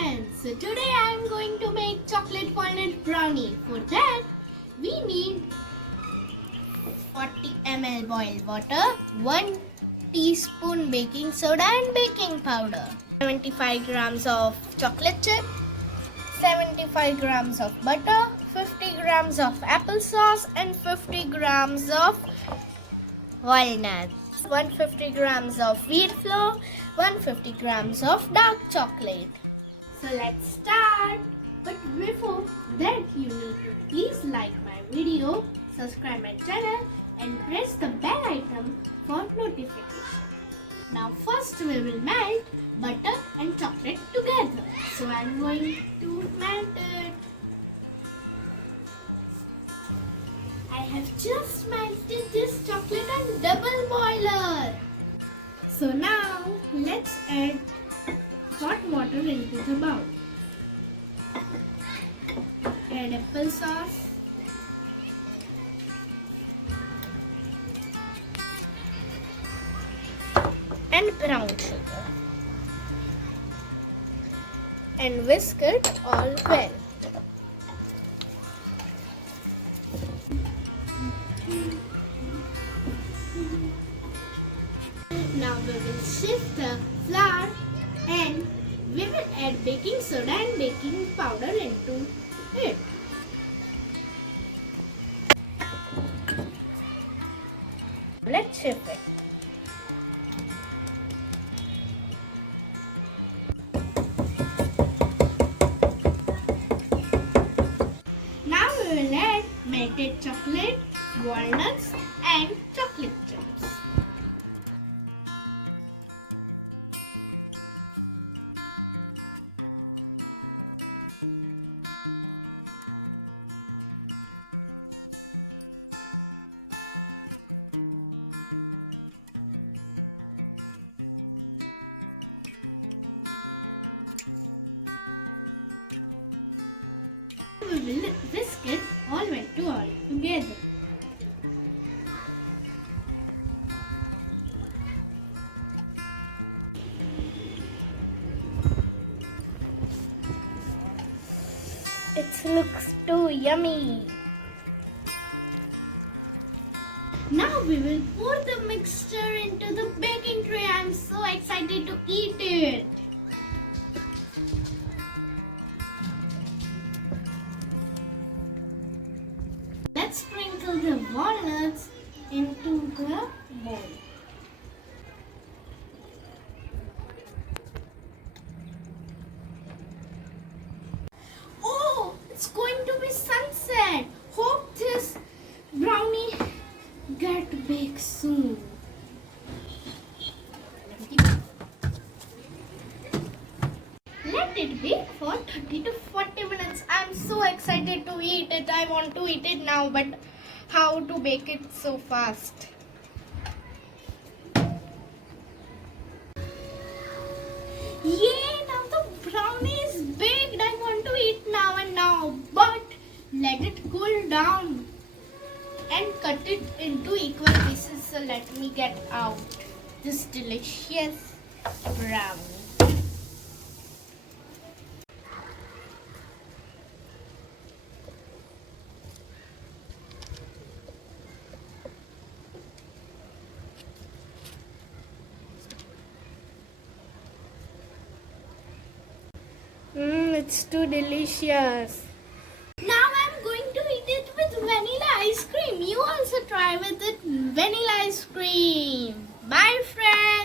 friends, so today I am going to make chocolate walnut brownie. For that we need 40 ml boiled water, 1 teaspoon baking soda and baking powder, 75 grams of chocolate chip, 75 grams of butter, 50 grams of applesauce and 50 grams of walnuts, 150 grams of wheat flour, 150 grams of dark chocolate. So let's start. But before that you need to please like my video, subscribe my channel and press the bell icon for notification. Now first we will melt butter and chocolate together. So I am going to melt it. I have just melted this chocolate on double boiler. So now let's add hot water into the bowl. Add applesauce. And brown sugar. And whisk it all well. Now we will shift the flour and we will add baking soda and baking powder into it. Let's shift it. Now we will add melted chocolate, walnuts and chocolate chips. We will whisk it all together. It looks too yummy. Now we will pour the mixture into the baking tray. I am so excited to eat it. Let's sprinkle the walnuts into the bowl. Oh, it's going to be sunset. Hope this brownie get baked soon. Let it bake for 30 to 40 minutes. I'm so excited to eat it. I want to eat it now, but how to bake it so fast? Yay! Now the brownie is baked. I want to eat now and now, but let it cool down and cut it into equal pieces. So let me get out this delicious brownie. It's too delicious. Now I'm going to eat it with vanilla ice cream. You also try with it vanilla ice cream. Bye friends.